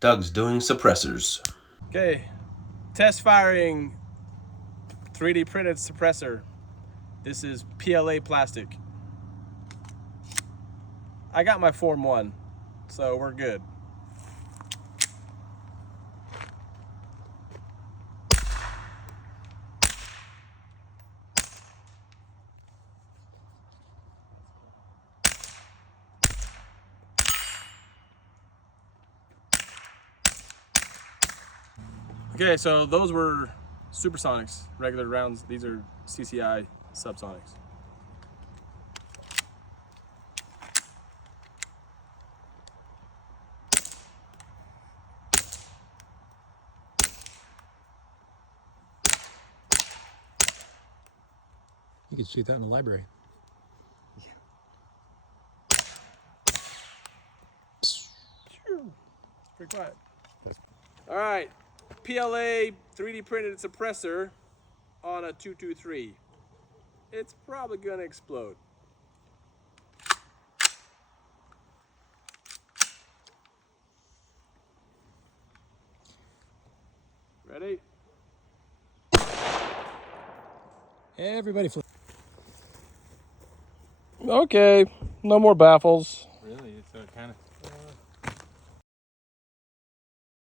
Doug's doing suppressors. Okay, test firing 3D printed suppressor. This is PLA plastic. I got my Form 1, so we're good. Okay, so those were supersonics, regular rounds. These are CCI subsonics. You could shoot that in the library. Pretty quiet. All right, PLA 3D printed suppressor on a 223. It's probably gonna explode. Ready? Everybody flip. Okay, no more baffles. Really? So it kind of